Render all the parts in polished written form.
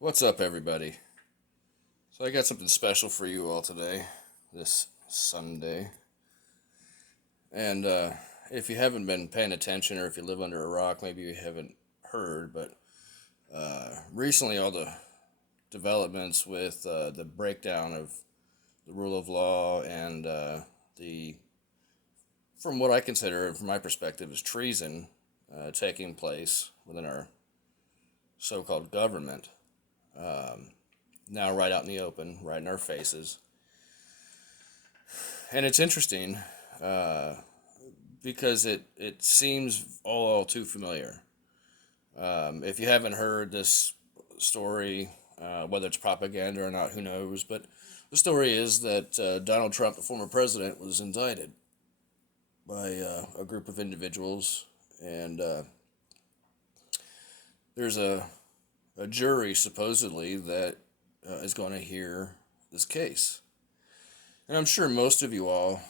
What's up, everybody? So, I got something special for you all today, this Sunday. And if you haven't been paying attention or if you live under a rock, maybe you haven't heard, but recently all the developments with the breakdown of the rule of law and the, from what I consider, from my perspective, is treason taking place within our so called government. Um, Now, right out in the open, right in our faces. And it's interesting uh, because it seems all too familiar. If you haven't heard this story, whether it's propaganda or not, who knows? But the story is that Donald Trump, the former president, was indicted by a group of individuals, and there's a jury supposedly that is going to hear this case. And I'm sure most of you all,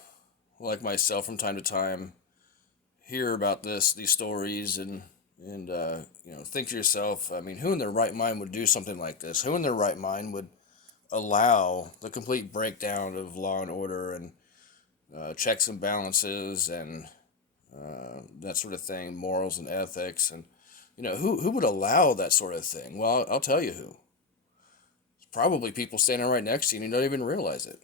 like myself, from time to time, hear about these stories, and think to yourself, I mean, who in their right mind would do something like this? Who in their right mind would allow the complete breakdown of law and order and checks and balances and that sort of thing, morals and ethics, and who would allow that sort of thing? Well, I'll tell you who. It's probably people standing right next to you and you don't even realize it.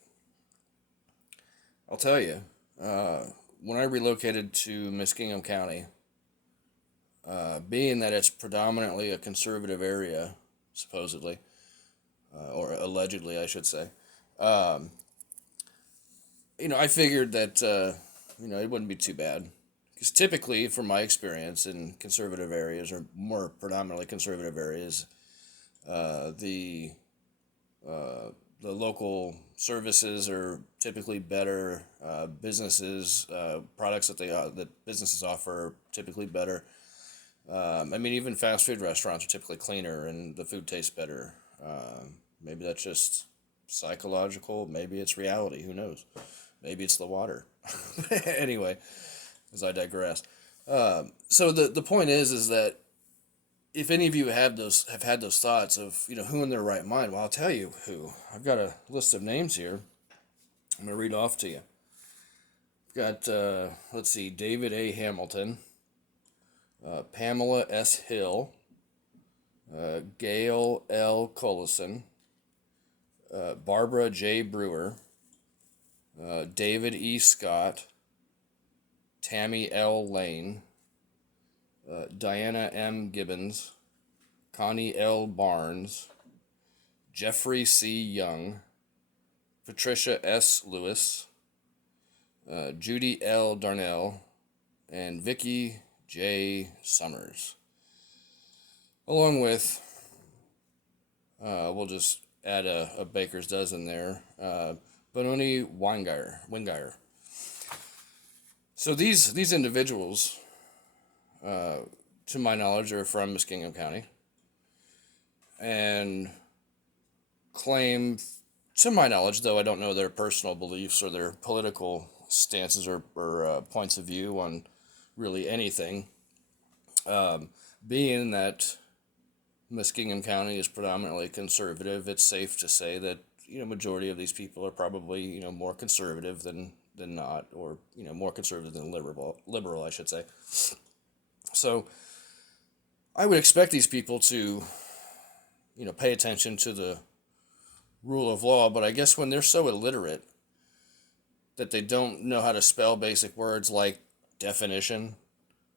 I'll tell you. Uh, when I relocated to Muskingum County, being that it's predominantly a conservative area, supposedly, or allegedly, I should say, um, I figured that it wouldn't be too bad. Because typically, from my experience in conservative areas, or more predominantly conservative areas, uh, the uh, the local services are typically better. Businesses, products that businesses offer are typically better. I mean, even fast food restaurants are typically cleaner and the food tastes better. Maybe that's just psychological. Maybe it's reality. Who knows? Maybe it's the water. Anyway, as I digress. So the point is that if any of you have had those thoughts of who in their right mind, well, I'll tell you who. I've got a list of names here. I'm gonna read off to you. I've got let's see, David A. Hamilton, Pamela S. Hill, Gail L. Collison, Barbara J. Brewer, David E. Scott, Tammy L. Lane, Diana M. Gibbons, Connie L. Barnes, Jeffrey C. Young, Patricia S. Lewis, Judy L. Darnell, and Vicky J. Summers. Along with, we'll just add a baker's dozen there, Benoni Wingire. So these individuals, to my knowledge, are from Muskingum County and claim, to my knowledge, though I don't know their personal beliefs or their political stances or points of view on really anything, being that Muskingum County is predominantly conservative, it's safe to say that majority of these people are probably more conservative than not, or more conservative than liberal, I should say. So I would expect these people to pay attention to the rule of law, but I guess when they're so illiterate that they don't know how to spell basic words like definition,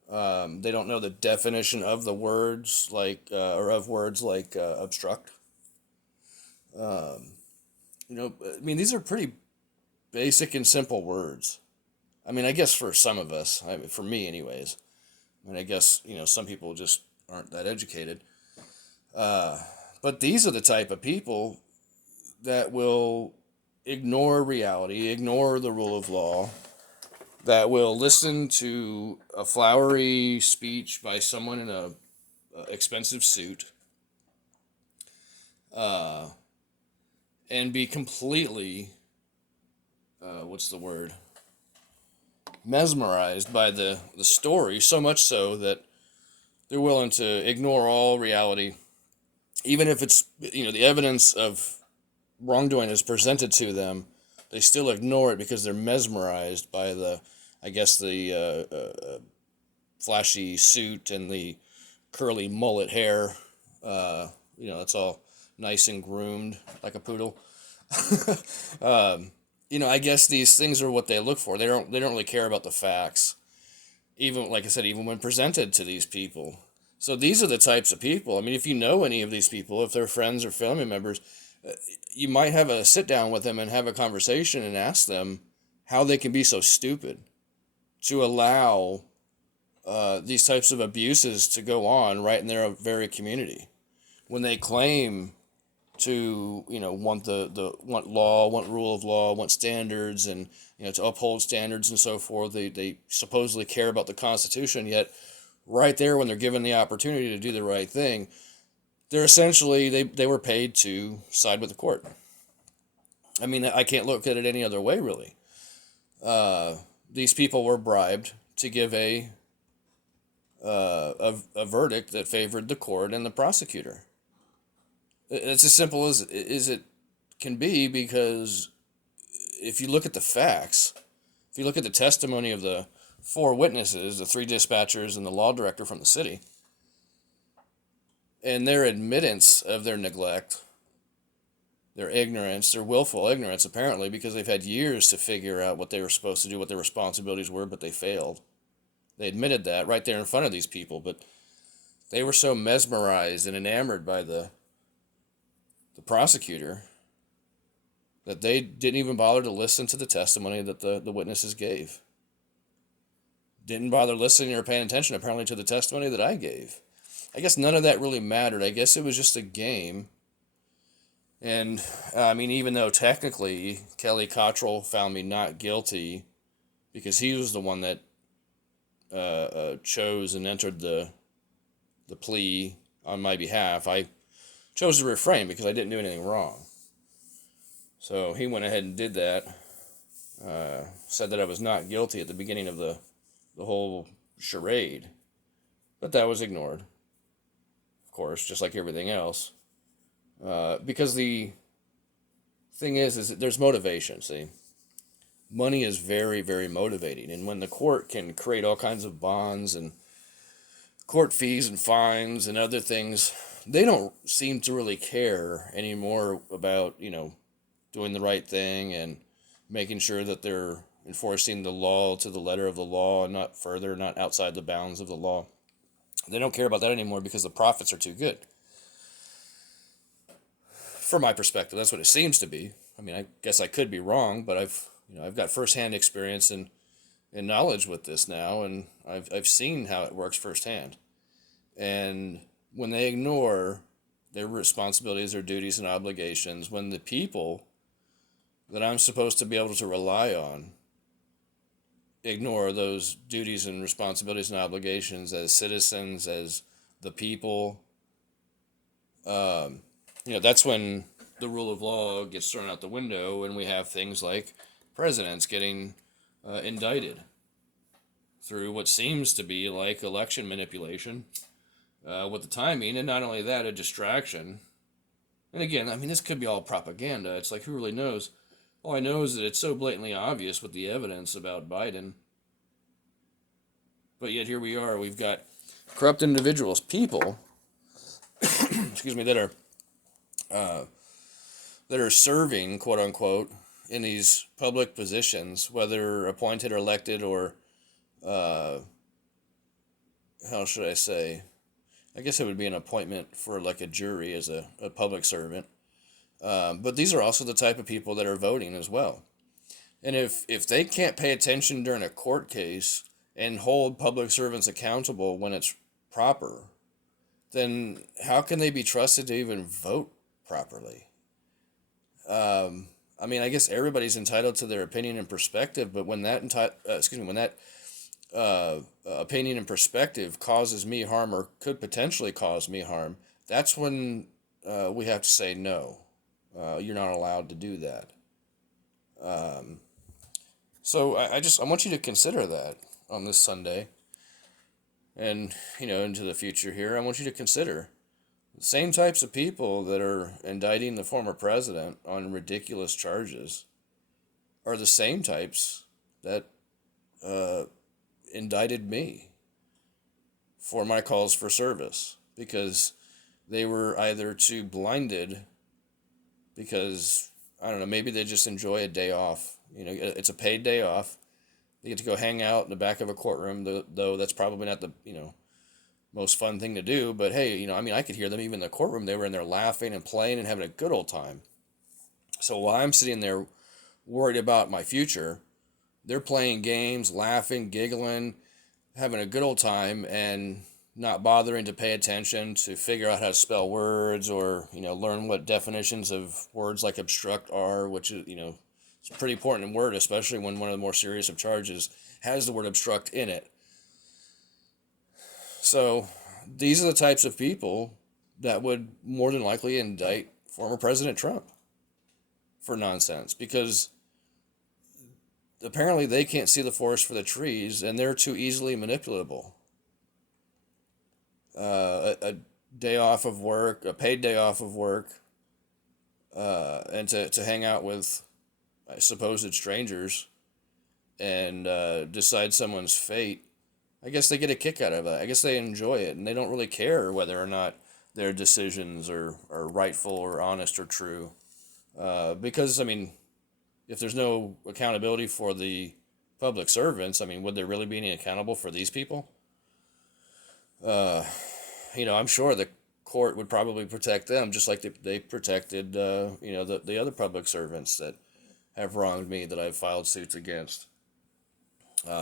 they don't know the definition of the words or of words like obstruct. I mean, these are pretty basic and simple words. I mean, I guess for some of us, for me anyways, and I guess some people just aren't that educated. Uh, but these are the type of people that will ignore reality, ignore the rule of law, that will listen to a flowery speech by someone in a expensive suit, uh, and be completely, what's the word, mesmerized by the story, so much so that they're willing to ignore all reality, even if it's, the evidence of wrongdoing is presented to them, they still ignore it because they're mesmerized by I guess, the flashy suit and the curly mullet hair. It's all nice and groomed like a poodle. I guess these things are what they look for. They don't really care about the facts. Even, like I said, even when presented to these people. So these are the types of people. I mean, if you know any of these people, if they're friends or family members, you might have a sit down with them and have a conversation and ask them how they can be so stupid to allow these types of abuses to go on right in their very community, when they claim to want law, want rule of law, want standards, and to uphold standards and so forth. They supposedly care about the Constitution, yet right there when they're given the opportunity to do the right thing, they're essentially they were paid to side with the court. I mean, I can't look at it any other way, really. These people were bribed to give a verdict that favored the court and the prosecutor. It's as simple as it can be, because if you look at the facts, if you look at the testimony of the four witnesses, the three dispatchers and the law director from the city, and their admittance of their neglect, their ignorance, their willful ignorance, apparently, because they've had years to figure out what they were supposed to do, what their responsibilities were, but they failed. They admitted that right there in front of these people, but they were so mesmerized and enamored by the prosecutor that they didn't even bother to listen to the testimony that the witnesses gave. Didn't bother listening or paying attention, apparently, to the testimony that I gave. I guess none of that really mattered. I guess it was just a game. And, I mean, even though technically Kelly Cottrell found me not guilty because he was the one that chose and entered the plea on my behalf, I chose to refrain because I didn't do anything wrong. So he went ahead and did that. Said that I was not guilty at the beginning of the whole charade. But that was ignored, of course, just like everything else. Because the thing is that there's motivation, see. Money is very, very motivating. And when the court can create all kinds of bonds and court fees and fines and other things, they don't seem to really care anymore about, doing the right thing and making sure that they're enforcing the law to the letter of the law and not outside the bounds of the law. They don't care about that anymore because the profits are too good. From my perspective, that's what it seems to be. I mean, I guess I could be wrong, but I've got firsthand experience and knowledge with this now, and I've seen how it works firsthand. And when they ignore their responsibilities, their duties, and obligations, when the people that I'm supposed to be able to rely on ignore those duties and responsibilities and obligations as citizens, as the people, that's when the rule of law gets thrown out the window, and we have things like presidents getting indicted through what seems to be like election manipulation with the timing, and not only that, a distraction. And again, I mean, this could be all propaganda. It's like, who really knows? All I know is that it's so blatantly obvious with the evidence about Biden. But yet here we are. We've got corrupt individuals, people, excuse me, that are serving, quote unquote, in these public positions, whether appointed or elected, or how should I say? I guess it would be an appointment for like a jury as a public servant. But these are also the type of people that are voting as well. And if they can't pay attention during a court case and hold public servants accountable when it's proper, then how can they be trusted to even vote properly? I mean, I guess everybody's entitled to their opinion and perspective, but when that opinion and perspective causes me harm or could potentially cause me harm, that's when we have to say no. You're not allowed to do that. So I want you to consider that on this Sunday, and into the future here. I want you to consider Same types of people that are indicting the former president on ridiculous charges are the same types that uh, indicted me for my calls for service because they were either too blinded because I don't know, maybe they just enjoy a day off. It's a paid day off. They get to go hang out in the back of a courtroom, though that's probably not the most fun thing to do. But hey, I could hear them even in the courtroom. They were in there laughing and playing and having a good old time. So while I'm sitting there worried about my future, they're playing games, laughing, giggling, having a good old time, and not bothering to pay attention to figure out how to spell words or learn what definitions of words like obstruct are, which is it's a pretty important word, especially when one of the more serious of charges has the word obstruct in it. So these are the types of people that would more than likely indict former President Trump for nonsense because apparently they can't see the forest for the trees and they're too easily manipulatable. A day off of work, a paid day off of work, and to hang out with supposed strangers and decide someone's fate. I guess they get a kick out of it. I guess they enjoy it, and they don't really care whether or not their decisions are rightful or honest or true. Because, if there's no accountability for the public servants, would there really be any accountable for these people? Uh, I'm sure the court would probably protect them just like they protected, the other public servants that have wronged me that I've filed suits against.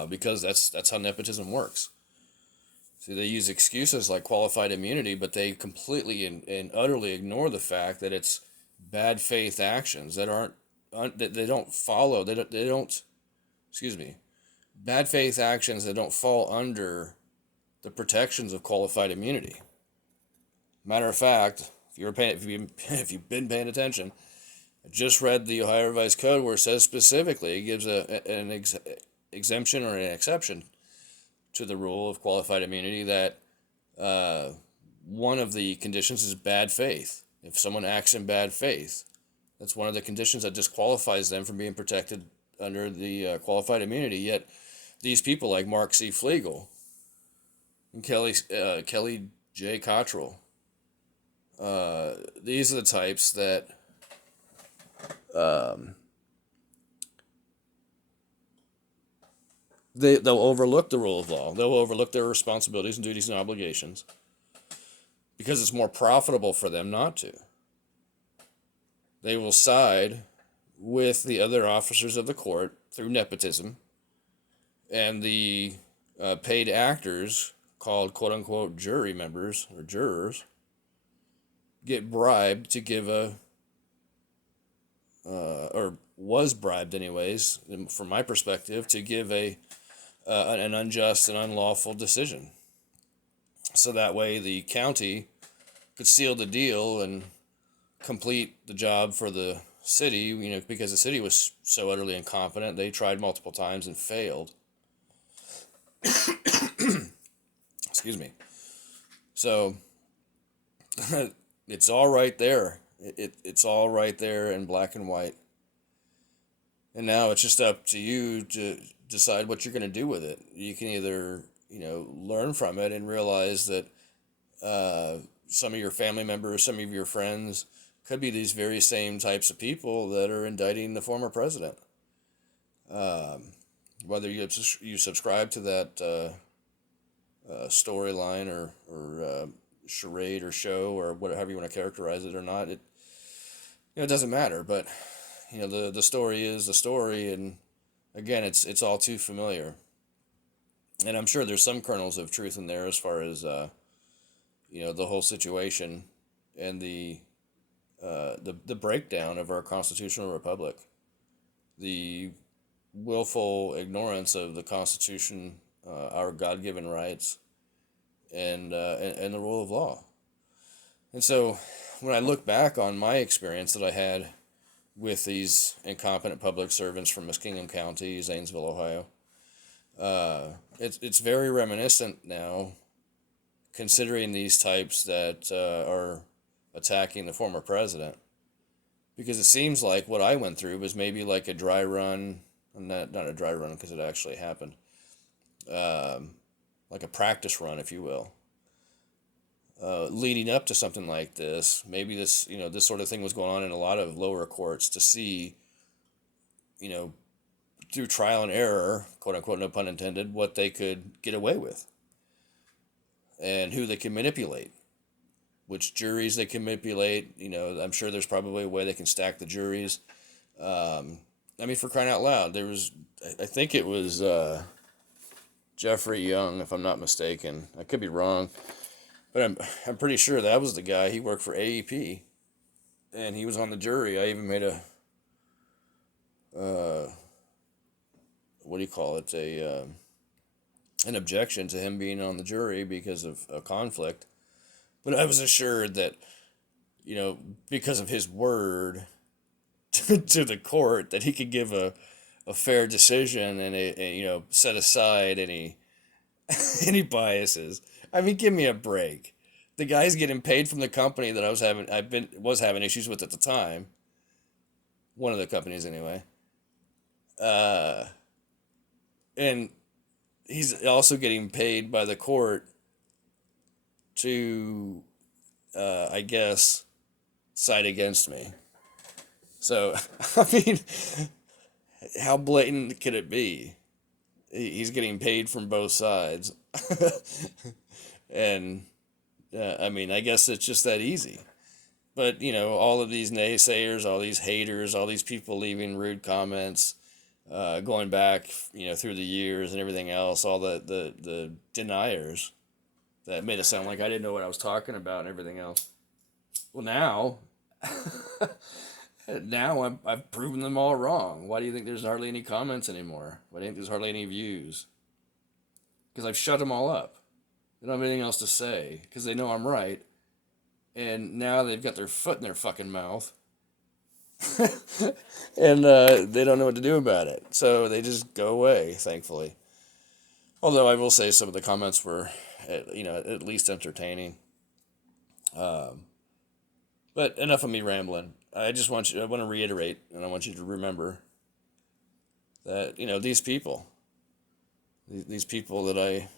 Because that's how nepotism works. See, they use excuses like qualified immunity, but they completely and utterly ignore the fact that it's bad faith actions that aren't that they don't follow. They don't. Excuse me. Bad faith actions that don't fall under the protections of qualified immunity. Matter of fact, if you've been paying attention, I just read the Ohio Revised Code where it says specifically it gives an exemption or an exception to the rule of qualified immunity that one of the conditions is bad faith. If someone acts in bad faith, that's one of the conditions that disqualifies them from being protected under the qualified immunity. Yet these people like Mark C. Flegel and Kelly J. Cottrell, these are the types that um, they'll overlook the rule of law. They'll overlook their responsibilities and duties and obligations because it's more profitable for them not to. They will side with the other officers of the court through nepotism, and the paid actors, called quote unquote jury members or jurors, get bribed to give or was bribed anyways, from my perspective, to give an unjust and unlawful decision. So that way the county could seal the deal and complete the job for the city, because the city was so utterly incompetent. They tried multiple times and failed. Excuse me. So it's all right there. It's all right there in black and white. And now it's just up to you to decide what you're going to do with it. You can either, learn from it and realize that some of your family members, some of your friends could be these very same types of people that are indicting the former president. Whether you subscribe to that storyline or charade or show or whatever you want to characterize it or not, it doesn't matter. But the story is the story, and again, it's all too familiar. And I'm sure there's some kernels of truth in there as far as the whole situation and the breakdown of our constitutional republic, the willful ignorance of the Constitution, our God-given rights, and the rule of law. And so, when I look back on my experience that I had with these incompetent public servants from Muskingum County, Zanesville, Ohio, it's very reminiscent now, considering these types that are attacking the former president, because it seems like what I went through was maybe like a dry run, not a dry run because it actually happened, um, like a practice run, if you will, leading up to something like this. Maybe this, this sort of thing was going on in a lot of lower courts to see, you know, through trial and error, quote unquote, no pun intended, what they could get away with and who they can manipulate, which juries they can manipulate. I'm sure there's probably a way they can stack the juries. I mean, for crying out loud, there was, I think it was Jeffrey Young, if I'm not mistaken. I could be wrong, but I'm pretty sure that was the guy. He worked for AEP, and he was on the jury. I even made a what do you call it? An objection to him being on the jury because of a conflict. But I was assured that, because of his word to the court, that he could give a fair decision and set aside any any biases. I mean, give me a break. The guy's getting paid from the company that was having issues with at the time. One of the companies, anyway. Uh, and he's also getting paid by the court to, I guess, side against me. So, I mean, how blatant could it be? He's getting paid from both sides. And, I mean, I guess it's just that easy. But, all of these naysayers, all these haters, all these people leaving rude comments, going back, through the years and everything else, all the deniers that made it sound like I didn't know what I was talking about and everything else. Well, now, I've proven them all wrong. Why do you think there's hardly any comments anymore? Why do you think there's hardly any views? Because I've shut them all up. They don't have anything else to say because they know I'm right. And now they've got their foot in their fucking mouth. And they don't know what to do about it. So they just go away, thankfully. Although I will say some of the comments were, at least entertaining. But enough of me rambling. I want to reiterate, and I want you to remember that, these people that I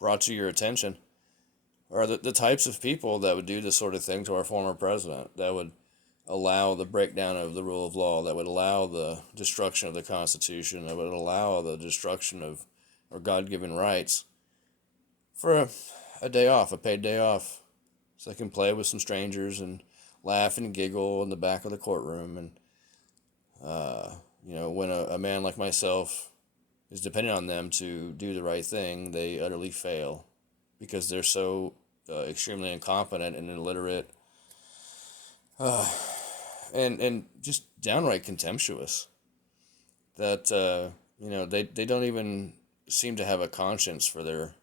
brought to your attention are the types of people that would do this sort of thing to our former president, that would allow the breakdown of the rule of law, that would allow the destruction of the Constitution, that would allow the destruction of our God-given rights for a day off, a paid day off, so I can play with some strangers and laugh and giggle in the back of the courtroom. And, when a man like myself is dependent on them to do the right thing, they utterly fail because they're so extremely incompetent and illiterate, and just downright contemptuous that, they don't even seem to have a conscience for their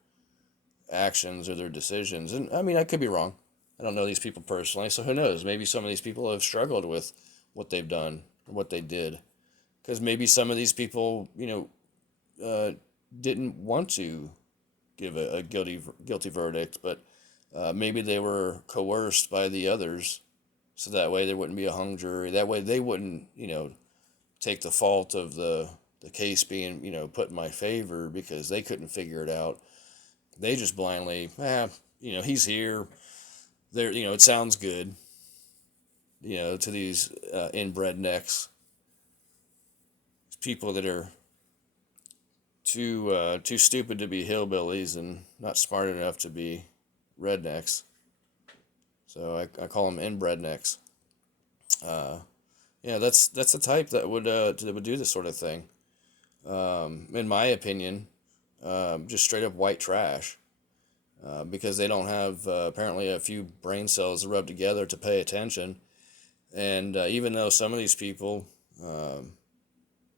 actions or their decisions. And I mean, I could be wrong. I don't know these people personally, so who knows? Maybe some of these people have struggled with what they've done or what they did. Because maybe some of these people, didn't want to give a guilty verdict, but maybe they were coerced by the others, so that way there wouldn't be a hung jury. That way they wouldn't, take the fault of the case being, put in my favor because they couldn't figure it out. They just blindly, he's here. There, it sounds good, to these inbred necks, people that are too stupid to be hillbillies and not smart enough to be rednecks. So I call them inbred necks. That's the type that would do this sort of thing. In my opinion, just straight up white trash. Because they don't have apparently a few brain cells to rub together to pay attention. And even though some of these people,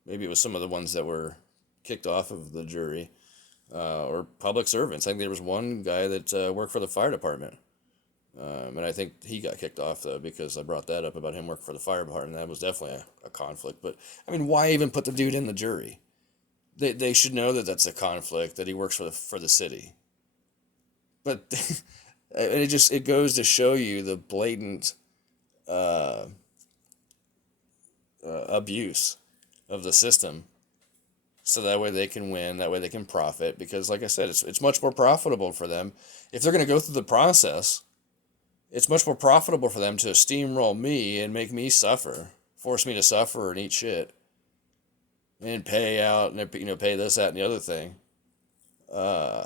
maybe it was some of the ones that were kicked off of the jury, or public servants. I think there was one guy that worked for the fire department. And I think he got kicked off, though, because I brought that up about him working for the fire department. That was definitely a conflict. But, I mean, why even put the dude in the jury? they should know that that's a conflict, that he works for the city. But it goes to show you the blatant uh, abuse of the system, so that way they can win, that way they can profit. Because, like I said, it's much more profitable for them if they're going to go through the process. It's much more profitable for them to steamroll me and make me suffer, force me to suffer and eat shit, and pay out and pay this, that, and the other thing, uh,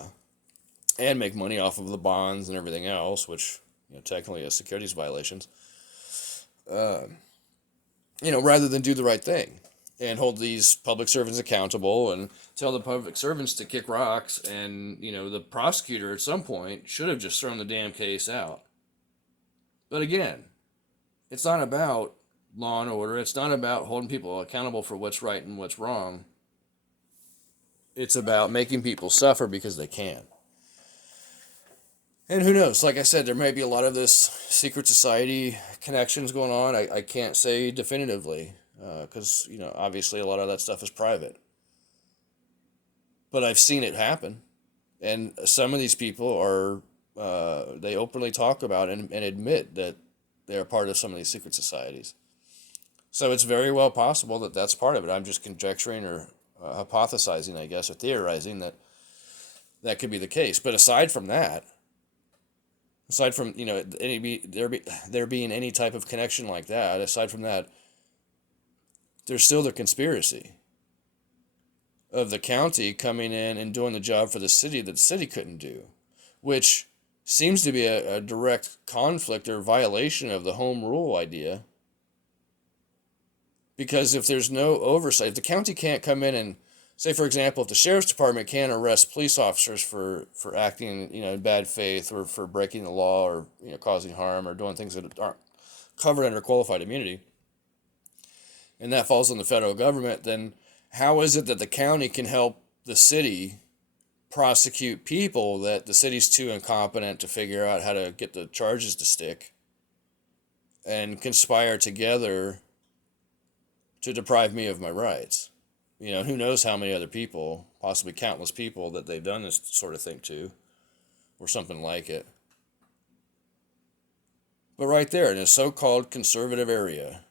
and make money off of the bonds and everything else, which technically is securities violations. Uh, Rather than do the right thing and hold these public servants accountable and tell the public servants to kick rocks, and the prosecutor at some point should have just thrown the damn case out. But again, it's not about law and order. It's not about holding people accountable for what's right and what's wrong. It's about making people suffer because they can. And who knows? Like I said, there may be a lot of this secret society connections going on. I can't say definitively because, obviously a lot of that stuff is private. But I've seen it happen. And some of these people are, they openly talk about and admit that they're part of some of these secret societies. So it's very well possible that that's part of it. I'm just conjecturing or hypothesizing, I guess, or theorizing that that could be the case. But aside from that, aside from there being any type of connection like that, aside from that, there's still the conspiracy of the county coming in and doing the job for the city that the city couldn't do, which seems to be a direct conflict or violation of the home rule idea. Because if there's no oversight, if the county can't come in and say, for example, if the sheriff's department can't arrest police officers for acting, in bad faith, or for breaking the law, or causing harm, or doing things that aren't covered under qualified immunity, and that falls on the federal government, then how is it that the county can help the city prosecute people that the city's too incompetent to figure out how to get the charges to stick, and conspire together to deprive me of my rights? Who knows how many other people, possibly countless people, that they've done this sort of thing to, or something like it. But right there in a so-called conservative area,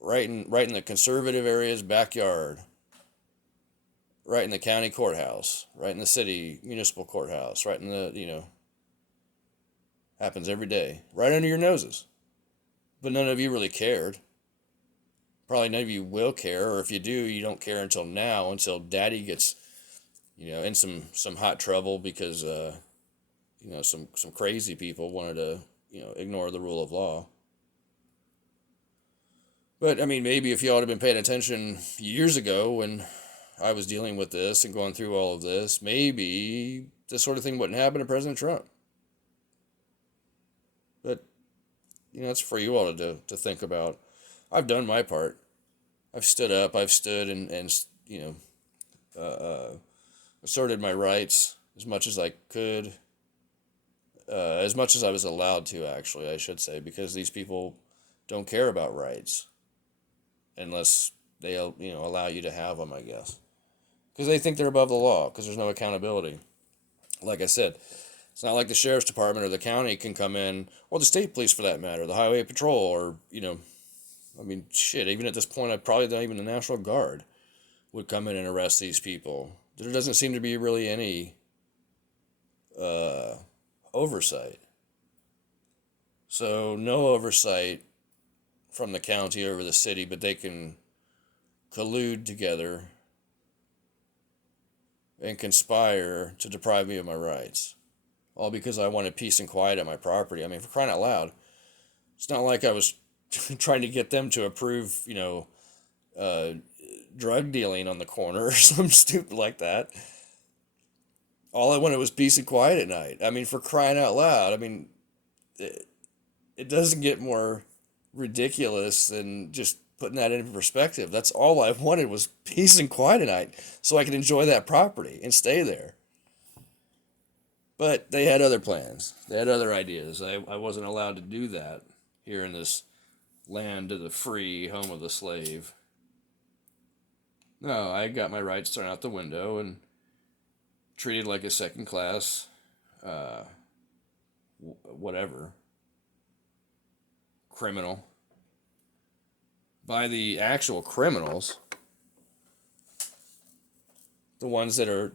right in the conservative area's backyard, right in the county courthouse, right in the city municipal courthouse, right in the, happens every day, right under your noses. But none of you really cared. Probably none of you will care, or if you do, you don't care until now, until daddy gets, in some hot trouble because, some crazy people wanted to, ignore the rule of law. But, maybe if y'all had been paying attention years ago when I was dealing with this and going through all of this, maybe this sort of thing wouldn't happen to President Trump. But, it's for you all to think about. I've done my part. I've stood up. I've stood and asserted my rights as much as I could, as much as I was allowed to, actually, I should say, because these people don't care about rights unless they, allow you to have them, I guess. Because they think they're above the law, because there's no accountability. Like I said, it's not like the sheriff's department or the county can come in, or the state police for that matter, the highway patrol, or, shit, even at this point, probably not even the National Guard would come in and arrest these people. There doesn't seem to be really any oversight. So no oversight from the county over the city, but they can collude together and conspire to deprive me of my rights. All because I wanted peace and quiet at my property. For crying out loud, it's not like I was trying to get them to approve, drug dealing on the corner or something stupid like that. All I wanted was peace and quiet at night. For crying out loud. It doesn't get more ridiculous than just putting that into perspective. That's all I wanted was peace and quiet at night so I could enjoy that property and stay there. But they had other plans. They had other ideas. I wasn't allowed to do that here in this land of the free, home of the slave. No, I got my rights thrown out the window and treated like a second class, uh, whatever, criminal by the actual criminals, the ones that are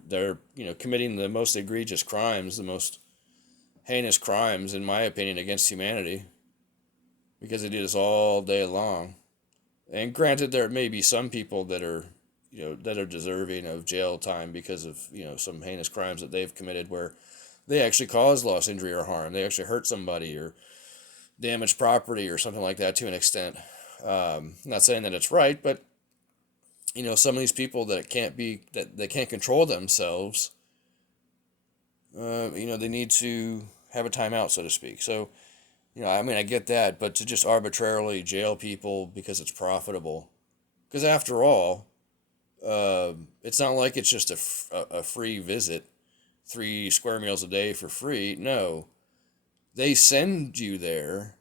committing the most egregious crimes, the most heinous crimes, in my opinion, against humanity, because they do this all day long. And granted, there may be some people that are that are deserving of jail time because of some heinous crimes that they've committed where they actually caused loss, injury, or harm. They actually hurt somebody or damaged property or something like that to an extent. Not saying that it's right, but some of these people that they can't control themselves. They need to have a timeout, so to speak. So, I mean, I get that, but to just arbitrarily jail people because it's profitable, because after all, it's not like it's just a free visit, 3 square meals a day for free. No, they send you there,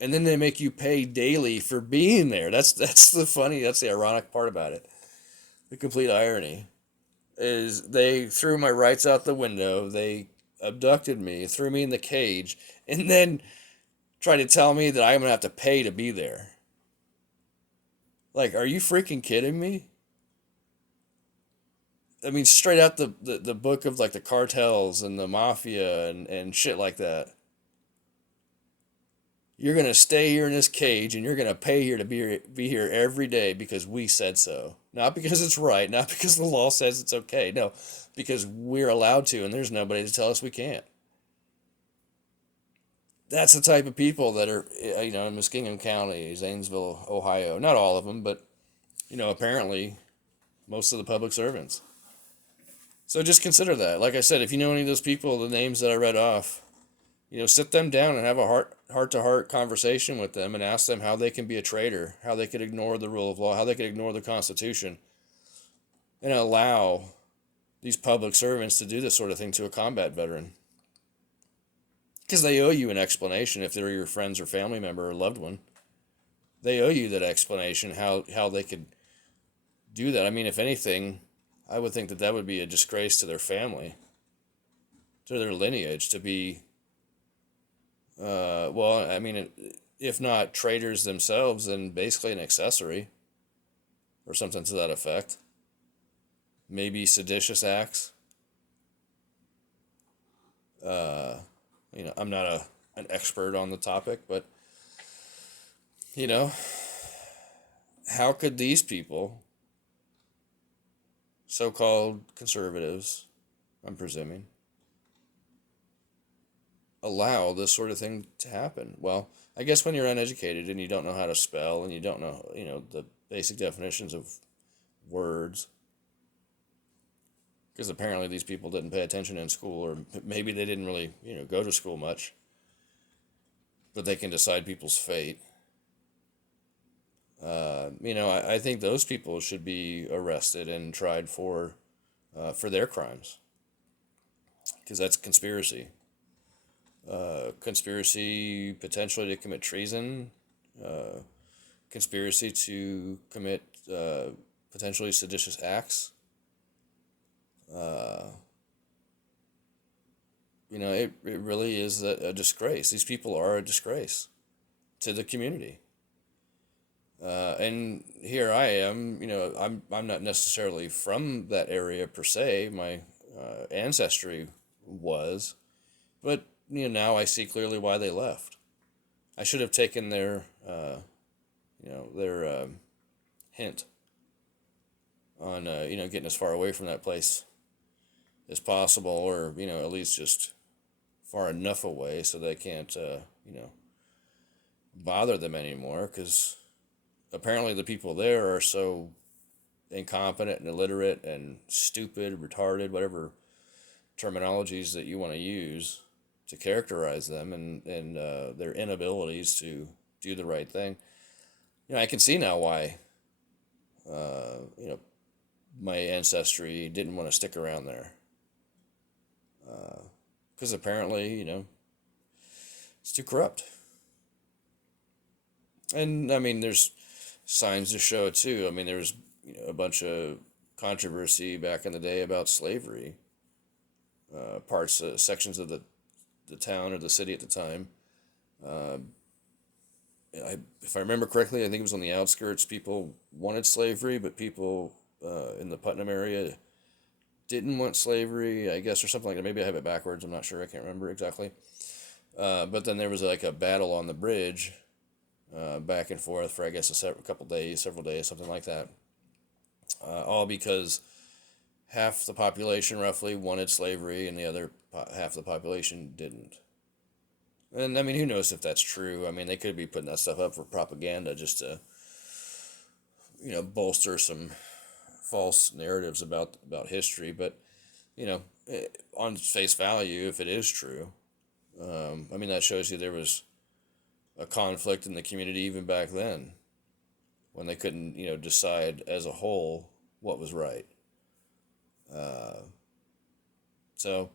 and then they make you pay daily for being there. That's the ironic part about it. The complete irony is they threw my rights out the window. They abducted me, threw me in the cage, and then tried to tell me that I'm gonna have to pay to be there. Like, are you freaking kidding me? I mean, straight out the book of like the cartels and the mafia and shit like that. You're gonna stay here in this cage and you're gonna pay here to be here every day because we said so. Not because it's right, not because the law says it's okay. No, because we're allowed to, and there's nobody to tell us we can't. That's the type of people that are, in Muskingum County, Zanesville, Ohio. Not all of them, but apparently most of the public servants. So just consider that. Like I said, if you know any of those people, the names that I read off, sit them down and have a heart to heart conversation with them and ask them how they can be a traitor, how they could ignore the rule of law, how they could ignore the Constitution, and allow these public servants to do this sort of thing to a combat veteran. Because they owe you an explanation if they're your friends or family member or loved one. They owe you that explanation how they could do that. I mean, if anything, I would think that that would be a disgrace to their family, to their lineage, to be, well, I mean, if not traitors themselves, then basically an accessory or something to that effect. Maybe seditious acts. I'm not an expert on the topic, but, you know, how could these people, so called conservatives, I'm presuming, allow this sort of thing to happen? Well, I guess when you're uneducated and you don't know how to spell and you don't know, the basic definitions of words, because apparently these people didn't pay attention in school, or maybe they didn't really, go to school much, but they can decide people's fate. I think those people should be arrested and tried for their crimes, because that's conspiracy. Conspiracy potentially to commit treason, conspiracy to commit potentially seditious acts. Uh, it really is a disgrace. These people are a disgrace to the community. And here I am, I'm not necessarily from that area per se. My ancestry was, but now I see clearly why they left. I should have taken their hint on getting as far away from that place as possible, or at least just far enough away so they can't bother them anymore, because apparently the people there are so incompetent and illiterate and stupid, retarded, whatever terminologies that you want to use to characterize them, and their inabilities to do the right thing. I can see now why my ancestry didn't want to stick around there, because apparently it's too corrupt. And I mean, there's signs to show it too. I mean, there was a bunch of controversy back in the day about slavery. Sections of the town or the city at the time. Uh, if I remember correctly, I think it was on the outskirts. People wanted slavery, but people in the Putnam area didn't want slavery, I guess, or something like that. Maybe I have it backwards. I'm not sure. I can't remember exactly. But then there was like a battle on the bridge, back and forth for I guess couple days, several days, something like that. All because half the population roughly wanted slavery, and the other half of the population didn't. And I mean, who knows if that's true? I mean, they could be putting that stuff up for propaganda just to, bolster some false narratives about history. But on face value, if it is true, I mean, that shows you there was a conflict in the community even back then when they couldn't, decide as a whole what was right. Uh, so,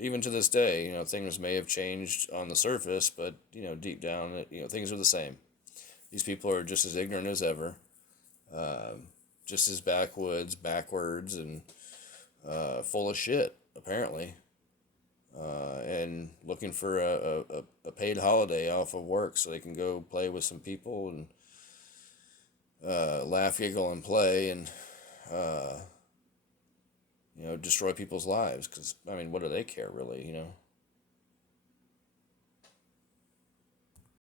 even to this day, things may have changed on the surface, but deep down, things are the same. These people are just as ignorant as ever, just as backwards, and full of shit apparently, and looking for a paid holiday off of work so they can go play with some people and laugh, giggle, and play, and destroy people's lives. Because I mean, what do they care really?